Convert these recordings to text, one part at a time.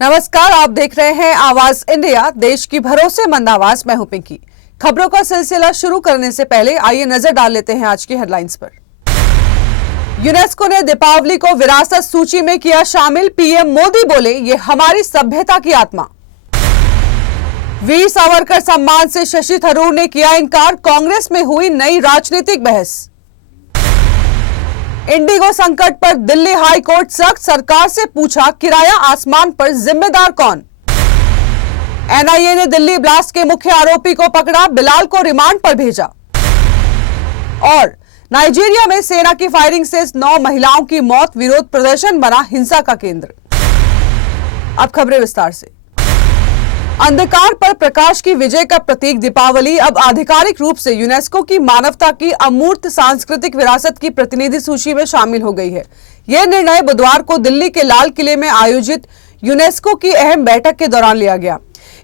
नमस्कार, आप देख रहे हैं आवाज इंडिया, देश की भरोसेमंद आवाज। मैं हूं पिंकी। खबरों का सिलसिला शुरू करने से पहले आइए नजर डाल लेते हैं आज की हेडलाइंस पर। यूनेस्को ने दीपावली को विरासत सूची में किया शामिल। पीएम मोदी बोले, ये हमारी सभ्यता की आत्मा। वीर सावरकर सम्मान से शशि थरूर ने किया इनकार। कांग्रेस में हुई नई राजनीतिक बहस। इंडिगो संकट पर दिल्ली हाई कोर्ट सख्त, सरकार से पूछा किराया आसमान पर जिम्मेदार कौन। एनआईए ने दिल्ली ब्लास्ट के मुख्य आरोपी को पकड़ा, बिलाल को रिमांड पर भेजा। और नाइजीरिया में सेना की फायरिंग से 9 महिलाओं की मौत, विरोध प्रदर्शन बना हिंसा का केंद्र। अब खबरें विस्तार से। अंधकार पर प्रकाश की विजय का प्रतीक दीपावली अब आधिकारिक रूप से यूनेस्को की मानवता की अमूर्त सांस्कृतिक विरासत की प्रतिनिधि सूची में शामिल हो गई है। यह निर्णय बुधवार को दिल्ली के लाल किले में आयोजित यूनेस्को की अहम बैठक के दौरान लिया गया।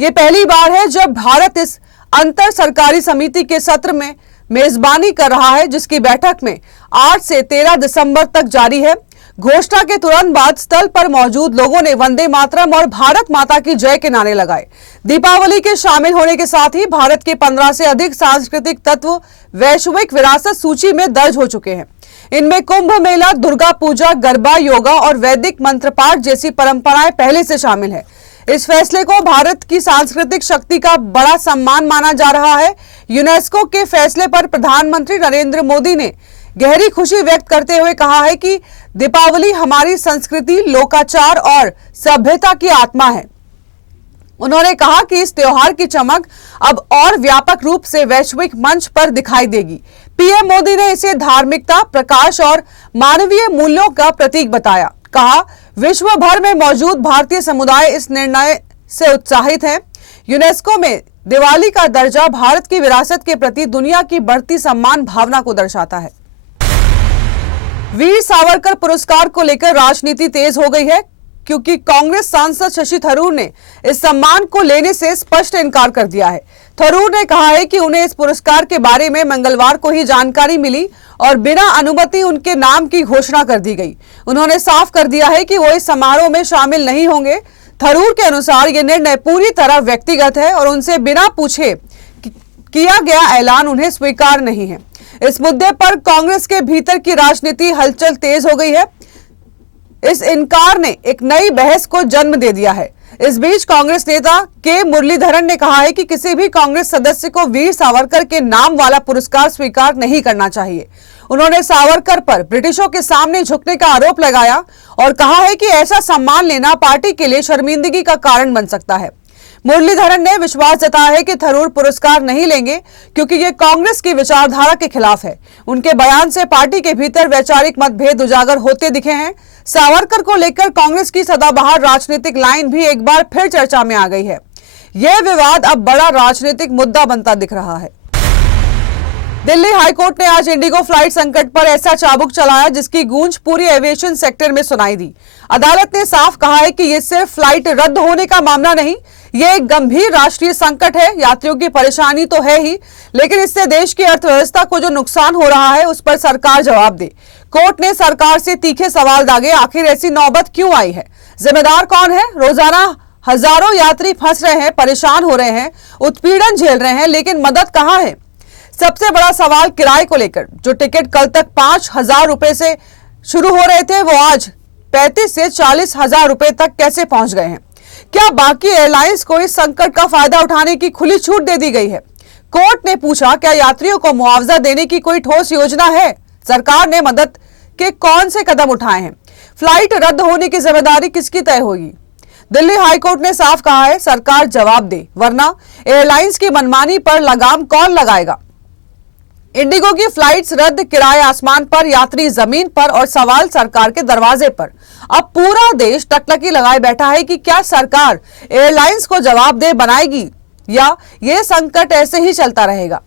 यह पहली बार है जब भारत इस अंतर सरकारी समिति के सत्र में मेजबानी कर रहा है, जिसकी बैठक में 8 से 13 दिसंबर तक जारी है। घोषणा के तुरंत बाद स्थल पर मौजूद लोगों ने वंदे मातरम और भारत माता की जय के नारे लगाए। दीपावली के शामिल होने के साथ ही भारत के 15 से अधिक सांस्कृतिक तत्व वैश्विक विरासत सूची में दर्ज हो चुके हैं। इनमें कुंभ मेला, दुर्गा पूजा, गरबा, योगा और वैदिक मंत्र पाठ जैसी परंपराएं पहले से शामिल है। इस फैसले को भारत की सांस्कृतिक शक्ति का बड़ा सम्मान माना जा रहा है। यूनेस्को के फैसले पर प्रधानमंत्री नरेंद्र मोदी ने गहरी खुशी व्यक्त करते हुए कहा है कि दीपावली हमारी संस्कृति, लोकाचार और सभ्यता की आत्मा है। उन्होंने कहा कि इस त्योहार की चमक अब और व्यापक रूप से वैश्विक मंच पर दिखाई देगी। पीएम मोदी ने इसे धार्मिकता, प्रकाश और मानवीय मूल्यों का प्रतीक बताया। कहा, विश्व भर में मौजूद भारतीय समुदाय इस निर्णय से उत्साहित है। यूनेस्को में दिवाली का दर्जा भारत की विरासत के प्रति दुनिया की बढ़ती सम्मान भावना को दर्शाता है। वीर सावरकर पुरस्कार को लेकर राजनीति तेज हो गई है, क्योंकि कांग्रेस सांसद शशि थरूर ने इस सम्मान को लेने से स्पष्ट इनकार कर दिया है। थरूर ने कहा है कि उन्हें इस पुरस्कार के बारे में मंगलवार को ही जानकारी मिली और बिना अनुमति उनके नाम की घोषणा कर दी गई। उन्होंने साफ कर दिया है कि वो इस समारोह में शामिल नहीं होंगे। थरूर के अनुसार ये निर्णय पूरी तरह व्यक्तिगत है और उनसे बिना पूछे किया गया ऐलान उन्हें स्वीकार नहीं है। इस मुद्दे पर कांग्रेस के भीतर की राजनीति हलचल तेज हो गई है। इस इनकार ने एक नई बहस को जन्म दे दिया है। इस बीच कांग्रेस नेता के मुरलीधरन ने कहा है कि किसी भी कांग्रेस सदस्य को वीर सावरकर के नाम वाला पुरस्कार स्वीकार नहीं करना चाहिए। उन्होंने सावरकर पर ब्रिटिशों के सामने झुकने का आरोप लगाया और कहा है कि ऐसा सम्मान लेना पार्टी के लिए शर्मिंदगी का कारण बन सकता है। मुरलीधरन ने विश्वास जताया है कि थरूर पुरस्कार नहीं लेंगे, क्योंकि ये कांग्रेस की विचारधारा के खिलाफ है। उनके बयान से पार्टी के भीतर वैचारिक मतभेद उजागर होते दिखे हैं। सावरकर को लेकर कांग्रेस की सदाबहार राजनीतिक लाइन भी एक बार फिर चर्चा में आ गई है। यह विवाद अब बड़ा राजनीतिक मुद्दा बनता दिख रहा है। दिल्ली हाईकोर्ट ने आज इंडिगो फ्लाइट संकट पर ऐसा चाबुक चलाया जिसकी गूंज पूरी एविएशन सेक्टर में सुनाई दी। अदालत ने साफ कहा है कि यह सिर्फ फ्लाइट रद्द होने का मामला नहीं, यह एक गंभीर राष्ट्रीय संकट है। यात्रियों की परेशानी तो है ही, लेकिन इससे देश की अर्थव्यवस्था को जो नुकसान हो रहा है उस पर सरकार जवाब दे। कोर्ट ने सरकार से तीखे सवाल दागे, आखिर ऐसी नौबत क्यों आई है, जिम्मेदार कौन है। रोजाना हजारों यात्री फंस रहे हैं, परेशान हो रहे हैं, उत्पीड़न झेल रहे हैं, लेकिन मदद कहां है। सबसे बड़ा सवाल किराए को लेकर, जो टिकट कल तक 5,000 रुपए से शुरू हो रहे थे वो आज 35 से 40,000 रुपए तक कैसे पहुंच गए हैं। क्या बाकी एयरलाइंस को इस संकट का फायदा उठाने की खुली छूट दे दी गई है। कोर्ट ने पूछा, क्या यात्रियों को मुआवजा देने की कोई ठोस योजना है। सरकार ने मदद के कौन से कदम उठाए हैं। फ्लाइट रद्द होने की जिम्मेदारी किसकी तय होगी। दिल्ली हाईकोर्ट ने साफ कहा है, सरकार जवाब दे, वरना एयरलाइंस की मनमानी पर लगाम कौन लगाएगा। इंडिगो की फ्लाइट्स रद्द, किराए आसमान पर, यात्री जमीन पर और सवाल सरकार के दरवाजे पर। अब पूरा देश टकटकी लगाए बैठा है कि क्या सरकार एयरलाइंस को जवाबदेह बनाएगी या यह संकट ऐसे ही चलता रहेगा।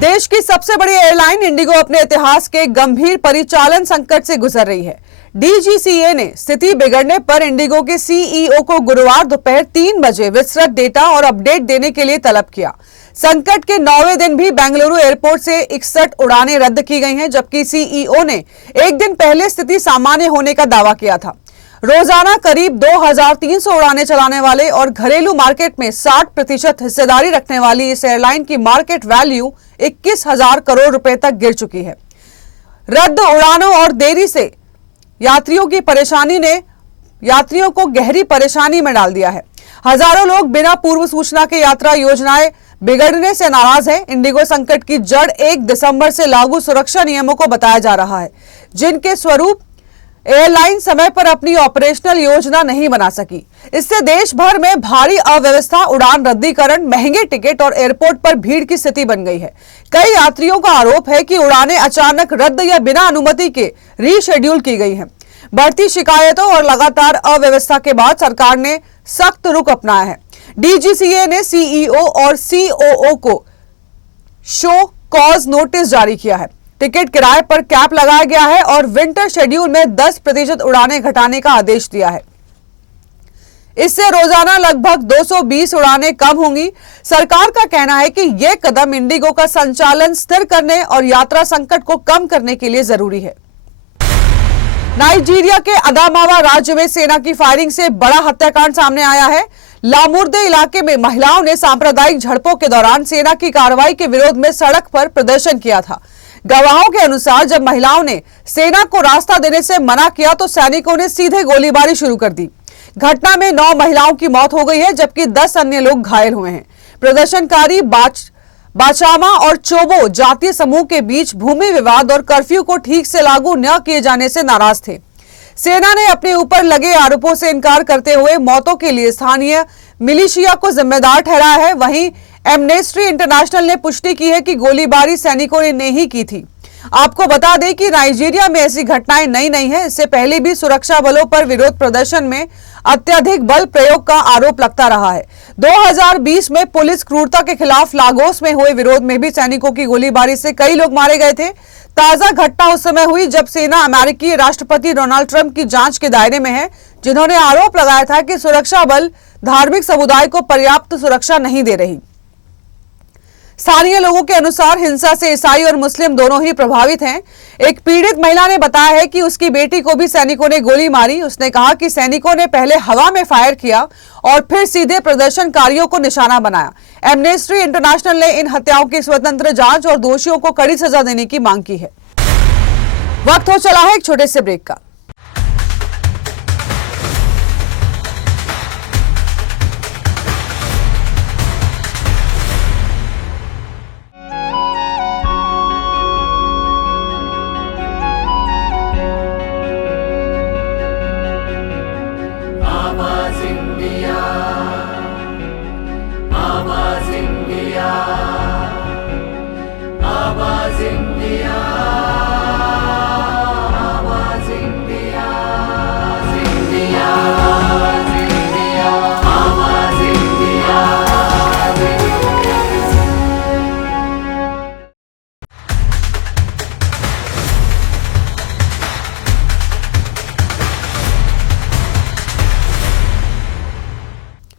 देश की सबसे बड़ी एयरलाइन इंडिगो अपने इतिहास के गंभीर परिचालन संकट से गुजर रही है। डीजीसीए ने स्थिति बिगड़ने पर इंडिगो के सीईओ को गुरुवार दोपहर 3 बजे विस्तृत डेटा और अपडेट देने के लिए तलब किया। संकट के 9वें दिन भी बेंगलुरु एयरपोर्ट से 61 उड़ानें रद्द की गई हैं, जबकि सीईओ ने एक दिन पहले स्थिति सामान्य होने का दावा किया था। रोजाना करीब 2300 उड़ानें चलाने वाले और घरेलू मार्केट में 60% हिस्सेदारी रखने वाली इस एयरलाइन की मार्केट वैल्यू 21,000 करोड़ रुपए तक गिर चुकी है। रद्द उड़ानों और देरी से यात्रियों की परेशानी ने यात्रियों को गहरी परेशानी में डाल दिया है। हजारों लोग बिना पूर्व सूचना के यात्रा योजनाएं बिगड़ने से नाराज हैं। इंडिगो संकट की जड़ 1 दिसंबर से लागू सुरक्षा नियमों को बताया जा रहा है, जिनके स्वरूप एयरलाइन समय पर अपनी ऑपरेशनल योजना नहीं बना सकी। इससे देश भर में भारी अव्यवस्था, उड़ान रद्दीकरण, महंगे टिकट और एयरपोर्ट पर भीड़ की स्थिति बन गई है। कई यात्रियों का आरोप है कि उड़ानें अचानक रद्द या बिना अनुमति के रीशेड्यूल की गई हैं। बढ़ती शिकायतों और लगातार अव्यवस्था के बाद सरकार ने सख्त रुख अपनाया है। डीजीसीए ने सीईओ और सीओओ को शो कॉज नोटिस जारी किया है। टिकट किराए पर कैप लगाया गया है और विंटर शेड्यूल में 10% उड़ानें घटाने का आदेश दिया है। इससे रोजाना लगभग 220 उड़ानें कम होंगी। सरकार का कहना है कि यह कदम इंडिगो का संचालन स्थिर करने और यात्रा संकट को कम करने के लिए जरूरी है। नाइजीरिया के अदामावा राज्य में सेना की फायरिंग से बड़ा हत्याकांड सामने आया है। लामुर्दे इलाके में महिलाओं ने सांप्रदायिक झड़पों के दौरान सेना की कार्रवाई के विरोध में सड़क पर प्रदर्शन किया था। गवाहों के अनुसार जब महिलाओं ने सेना को रास्ता देने से मना किया तो सैनिकों ने सीधे गोलीबारी शुरू कर दी। घटना में 9 महिलाओं की मौत हो गई है, जबकि 10 अन्य लोग घायल हुए हैं। प्रदर्शनकारी बाचामा और चोबो जातीय समूह के बीच भूमि विवाद और कर्फ्यू को ठीक से लागू न किए जाने से नाराज थे। सेना ने अपने ऊपर लगे आरोपों से इनकार करते हुए मौतों के लिए स्थानीय मिलिशिया को जिम्मेदार ठहराया है। वहीं एमनेस्टी इंटरनेशनल ने पुष्टि की है कि गोलीबारी सैनिकों ने नहीं की थी। आपको बता दें कि नाइजीरिया में ऐसी घटनाएं नई नहीं है। इससे पहले भी सुरक्षा बलों पर विरोध प्रदर्शन में अत्यधिक बल प्रयोग का आरोप लगता रहा है। 2020 में पुलिस क्रूरता के खिलाफ लागोस में हुए विरोध में भी सैनिकों की गोलीबारी से कई लोग मारे गए थे। ताजा घटना उस समय हुई जब सेना अमेरिकी राष्ट्रपति डोनाल्ड ट्रंप की जांच के दायरे में है, जिन्होंने आरोप लगाया था कि सुरक्षा बल धार्मिक समुदाय को पर्याप्त सुरक्षा नहीं दे रही। स्थानीय लोगों के अनुसार हिंसा से ईसाई और मुस्लिम दोनों ही प्रभावित हैं। एक पीड़ित महिला ने बताया है कि उसकी बेटी को भी सैनिकों ने गोली मारी। उसने कहा कि सैनिकों ने पहले हवा में फायर किया और फिर सीधे प्रदर्शनकारियों को निशाना बनाया। एमनेस्टी इंटरनेशनल ने इन हत्याओं की स्वतंत्र जांच और दोषियों को कड़ी सजा देने की मांग की है। वक्त हो चला है एक छोटे से ब्रेक का।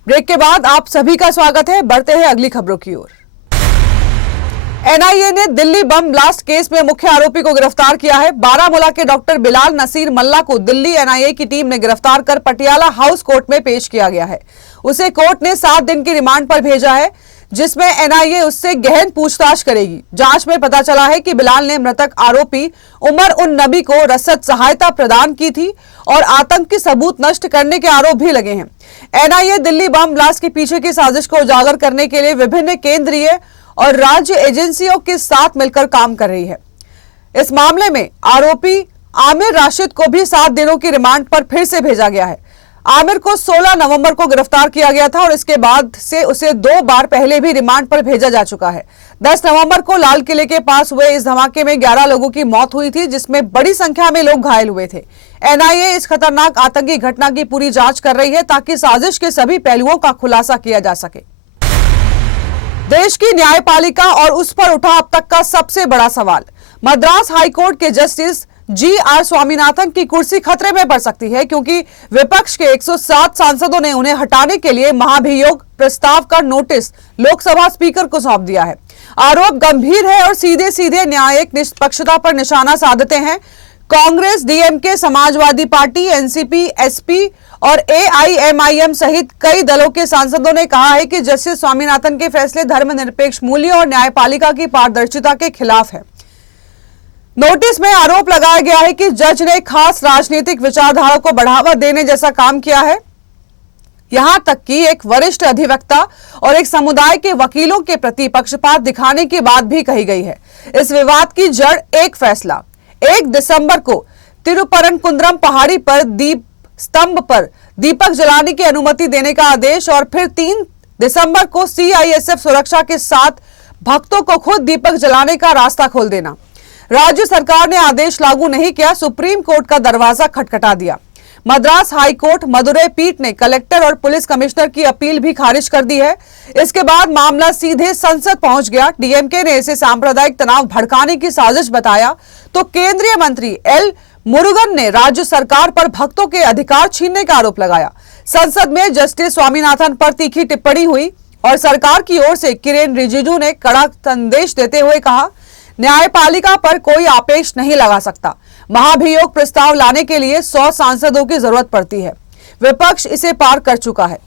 ब्रेक के बाद आप सभी का स्वागत है। बढ़ते हैं अगली खबरों की ओर। एनआईए ने दिल्ली बम ब्लास्ट केस में मुख्य आरोपी को गिरफ्तार किया है। बारामूला के डॉक्टर बिलाल नसीर मल्ला को दिल्ली एनआईए की टीम ने गिरफ्तार कर पटियाला हाउस कोर्ट में पेश किया गया है। उसे कोर्ट ने 7 दिन की रिमांड पर भेजा है, जिसमें एनआईए उससे गहन पूछताछ करेगी। जांच में पता चला है कि बिलाल ने मृतक आरोपी उमर उन नबी को रसद सहायता प्रदान की थी और आतंक के सबूत नष्ट करने के आरोप भी लगे हैं। एनआईए दिल्ली बम ब्लास्ट के पीछे की साजिश को उजागर करने के लिए विभिन्न केंद्रीय और राज्य एजेंसियों के साथ मिलकर काम कर रही है। इस मामले में आरोपी आमिर राशिद को भी 7 दिनों की रिमांड पर फिर से भेजा गया है। आमिर को 16 नवंबर को गिरफ्तार किया गया था और इसके बाद से उसे 2 बार पहले भी रिमांड पर भेजा जा चुका है। 10 नवंबर को लाल किले के पास हुए इस धमाके में 11 लोगों की मौत हुई थी, जिसमें बड़ी संख्या में लोग घायल हुए थे। एनआईए इस खतरनाक आतंकी घटना की पूरी जांच कर रही है ताकि साजिश के सभी पहलुओं का खुलासा किया जा सके। देश की न्यायपालिका और उस पर उठा अब तक का सबसे बड़ा सवाल। मद्रास हाईकोर्ट के जस्टिस जी.आर. स्वामीनाथन की कुर्सी खतरे में पड़ सकती है, क्योंकि विपक्ष के 107 सांसदों ने उन्हें हटाने के लिए महाभियोग प्रस्ताव का नोटिस लोकसभा स्पीकर को सौंप दिया है। आरोप गंभीर है और सीधे सीधे न्यायिक निष्पक्षता पर निशाना साधते हैं। Congress, DMK, Samajwadi party, NCP, SP और एआईएमआईएम सहित कई दलों के सांसदों ने कहा है कि जस्टिस स्वामीनाथन के फैसले धर्मनिरपेक्ष मूल्यों और न्यायपालिका की पारदर्शिता के खिलाफ है। नोटिस में आरोप लगाया गया है कि जज ने खास राजनीतिक विचारधारा को बढ़ावा देने जैसा काम किया है। यहां तक कि एक वरिष्ठ अधिवक्ता और एक समुदाय के वकीलों के प्रति पक्षपात दिखाने की बात भी कही गई है। इस विवाद की जड़ एक फैसला 1 दिसंबर को तिरुपरनकुंद्रम पहाड़ी पर दीप स्तंभ पर दीपक जलाने की अनुमति देने का आदेश और फिर 3 दिसंबर को सीआईएसएफ सुरक्षा के साथ भक्तों को खुद दीपक जलाने का रास्ता खोल देना। राज्य सरकार ने आदेश लागू नहीं किया, सुप्रीम कोर्ट का दरवाजा खटखटा दिया। मद्रास हाई कोर्ट मदुरै पीठ ने कलेक्टर और पुलिस कमिश्नर की अपील भी खारिज कर दी है। इसके बाद मामला सीधे संसद पहुंच गया। डीएमके ने इसे सांप्रदायिक तनाव भड़काने की साजिश बताया तो केंद्रीय मंत्री एल मुरुगन ने राज्य सरकार पर भक्तों के अधिकार छीनने का आरोप लगाया। संसद में जस्टिस स्वामीनाथन पर तीखी टिप्पणी हुई और सरकार की ओर से किरेन रिजिजू ने कड़ा संदेश देते हुए कहा, न्यायपालिका पर कोई आपेक्ष नहीं लगा सकता। महाभियोग प्रस्ताव लाने के लिए 100 सांसदों की जरूरत पड़ती है। विपक्ष इसे पार कर चुका है।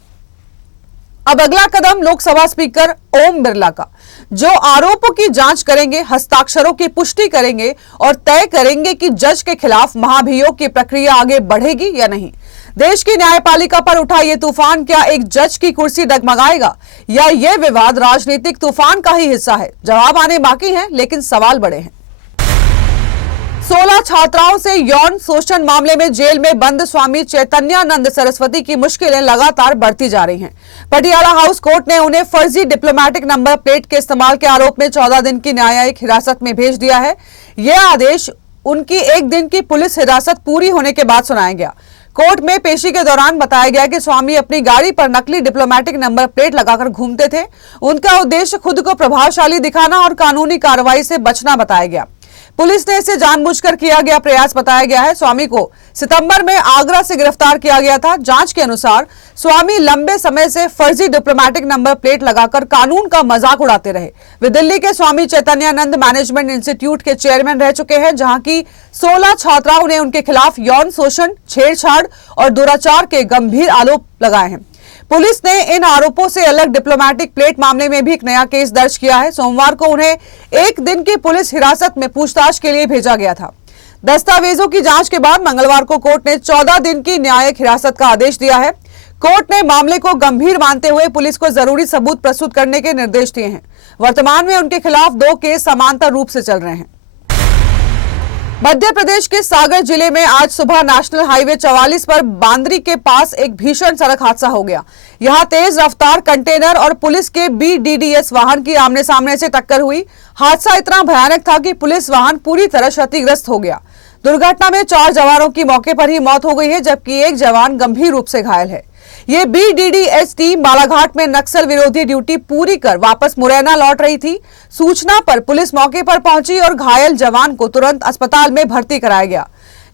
अब अगला कदम लोकसभा स्पीकर ओम बिरला का, जो आरोपों की जांच करेंगे, हस्ताक्षरों की पुष्टि करेंगे और तय करेंगे कि जज के खिलाफ महाभियोग की प्रक्रिया आगे बढ़ेगी या नहीं। देश की न्यायपालिका पर उठा ये तूफान क्या एक जज की कुर्सी डगमगाएगा या ये विवाद राजनीतिक तूफान का ही हिस्सा है? जवाब आने बाकी हैं, लेकिन सवाल बड़े हैं। 16 छात्राओं से यौन शोषण मामले में जेल में बंद स्वामी चैतन्यानंद सरस्वती की मुश्किलें लगातार बढ़ती जा रही हैं। पटियाला हाउस कोर्ट ने उन्हें फर्जी डिप्लोमेटिक नंबर प्लेट के इस्तेमाल के आरोप में 14 दिन की न्यायिक हिरासत में भेज दिया है। यह आदेश उनकी 1 दिन की पुलिस हिरासत पूरी होने के बाद सुनाया गया। कोर्ट में पेशी के दौरान बताया गया कि स्वामी अपनी गाड़ी पर नकली डिप्लोमेटिक नंबर प्लेट लगाकर घूमते थे। उनका उद्देश्य खुद को प्रभावशाली दिखाना और कानूनी कार्रवाई से बचना बताया गया। पुलिस ने इसे जानबूझकर किया गया प्रयास बताया गया है। स्वामी को सितंबर में आगरा से गिरफ्तार किया गया था। जांच के अनुसार स्वामी लंबे समय से फर्जी डिप्लोमेटिक नंबर प्लेट लगाकर कानून का मजाक उड़ाते रहे। वे दिल्ली के स्वामी चैतन्यानंद मैनेजमेंट इंस्टीट्यूट के चेयरमैन रह चुके हैं, जहां की 16 छात्राओं ने उनके खिलाफ यौन शोषण, छेड़छाड़ और दुराचार के गंभीर आरोप लगाए हैं। पुलिस ने इन आरोपों से अलग डिप्लोमेटिक प्लेट मामले में भी एक नया केस दर्ज किया है। सोमवार को उन्हें 1 दिन की पुलिस हिरासत में पूछताछ के लिए भेजा गया था। दस्तावेजों की जांच के बाद मंगलवार को कोर्ट ने 14 दिन की न्यायिक हिरासत का आदेश दिया है। कोर्ट ने मामले को गंभीर मानते हुए पुलिस को जरूरी सबूत प्रस्तुत करने के निर्देश दिए हैं। वर्तमान में उनके खिलाफ 2 केस समांतर रूप से चल रहे हैं। मध्य प्रदेश के सागर जिले में आज सुबह नेशनल हाईवे 44 पर बांदरी के पास एक भीषण सड़क हादसा हो गया। यहां तेज रफ्तार कंटेनर और पुलिस के BDDS वाहन की आमने सामने से टक्कर हुई। हादसा इतना भयानक था कि पुलिस वाहन पूरी तरह क्षतिग्रस्त हो गया। दुर्घटना में 4 जवानों की मौके पर ही मौत हो गई है, जबकि एक जवान गंभीर रूप से घायल है। ये BDDS टीम बालाघाट में नक्सल विरोधी ड्यूटी पूरी कर वापस मुरैना लौट रही थी। सूचना पर पुलिस मौके पर पहुंची और घायल जवान को तुरंत अस्पताल में भर्ती कराया गया।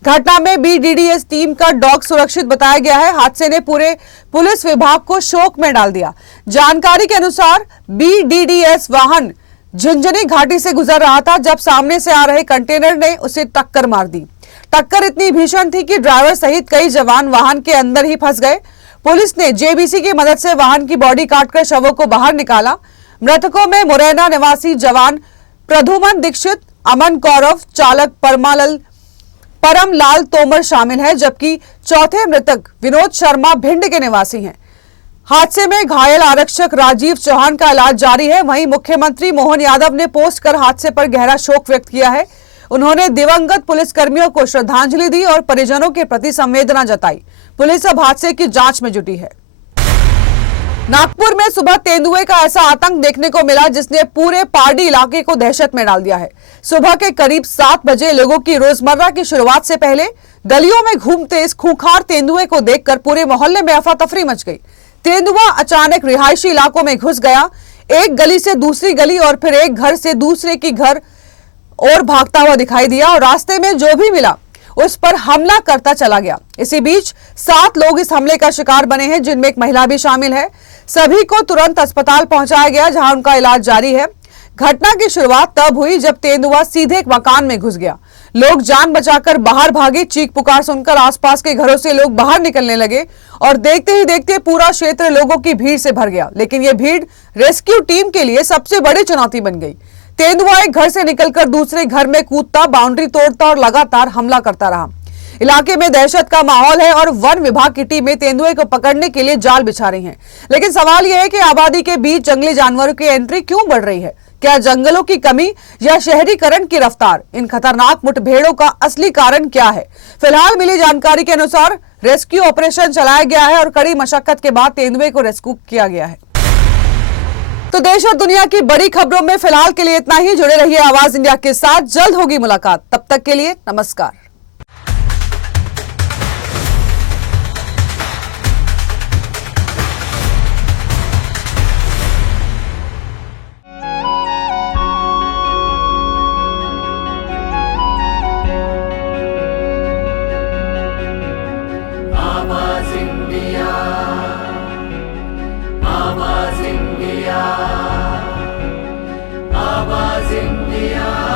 घटना में BDDS टीम का डॉग सुरक्षित बताया गया है। हादसे ने पूरे पुलिस विभाग को शोक में डाल दिया। जानकारी के अनुसार BDDS वाहन झुंझुनू घाटी से गुजर रहा था जब सामने से आ रहे कंटेनर ने उसे टक्कर मार दी। टक्कर इतनी भीषण थी कि ड्राइवर सहित कई जवान वाहन के अंदर ही फंस गए। पुलिस ने JBC की मदद से वाहन की बॉडी काटकर शवों को बाहर निकाला। मृतकों में मुरैना निवासी जवान प्रधुमन दीक्षित, अमन कौरव, चालक परमलाल तोमर शामिल है, जबकि चौथे मृतक विनोद शर्मा भिंड के निवासी हैं। हादसे में घायल आरक्षक राजीव चौहान का इलाज जारी है। वहीं मुख्यमंत्री मोहन यादव ने पोस्ट कर हादसे पर गहरा शोक व्यक्त किया है। उन्होंने दिवंगत पुलिसकर्मियों को श्रद्धांजलि दी और परिजनों के प्रति संवेदना जताई। पुलिस अब हादसे की जांच में जुटी है। नागपुर में सुबह तेंदुए का ऐसा आतंक देखने को मिला जिसने पूरे पारडी इलाके को दहशत में डाल दिया है। सुबह के करीब 7 बजे लोगों की रोजमर्रा की शुरुआत से पहले गलियों में घूमते इस खूंखार तेंदुए को देखकर पूरे मोहल्ले में अफरा-तफरी मच गई। तेंदुआ अचानक रिहायशी इलाकों में घुस गया। एक गली से दूसरी गली और फिर एक घर से दूसरे की घर और भागता हुआ दिखाई दिया और रास्ते में जो भी मिला उस पर हमला करता चला गया। इसी बीच 7 लोग इस हमले का शिकार बने हैं, जिनमें एक महिला भी शामिल है। सभी को तुरंत अस्पताल पहुंचाया गया, जहां उनका इलाज जारी है। घटना की शुरुआत तब हुई जब तेंदुआ सीधे एक मकान में घुस गया। लोग जान बचाकर बाहर भागे। चीख पुकार सुनकर आसपास के घरों से लोग बाहर निकलने लगे और देखते ही देखते पूरा क्षेत्र लोगों की भीड़ से भर गया। लेकिन यह भीड़ रेस्क्यू टीम के लिए सबसे बड़ी चुनौती बन गई। तेंदुआ एक घर से निकलकर दूसरे घर में कूदता, बाउंड्री तोड़ता और लगातार हमला करता रहा। इलाके में दहशत का माहौल है और वन विभाग की टीमें तेंदुए को पकड़ने के लिए जाल बिछा रही हैं। लेकिन सवाल यह है कि आबादी के बीच जंगली जानवरों की एंट्री क्यों बढ़ रही है? क्या जंगलों की कमी या शहरीकरण की रफ्तार? इन खतरनाक मुठभेड़ों का असली कारण क्या है? फिलहाल मिली जानकारी के अनुसार रेस्क्यू ऑपरेशन चलाया गया है और कड़ी मशक्कत के बाद तेंदुए को रेस्क्यू किया गया है। तो देश और दुनिया की बड़ी खबरों में फिलहाल के लिए इतना ही। जुड़े रहिए आवाज इंडिया के साथ, जल्द होगी मुलाकात। तब तक के लिए नमस्कार। आवाज इंडिया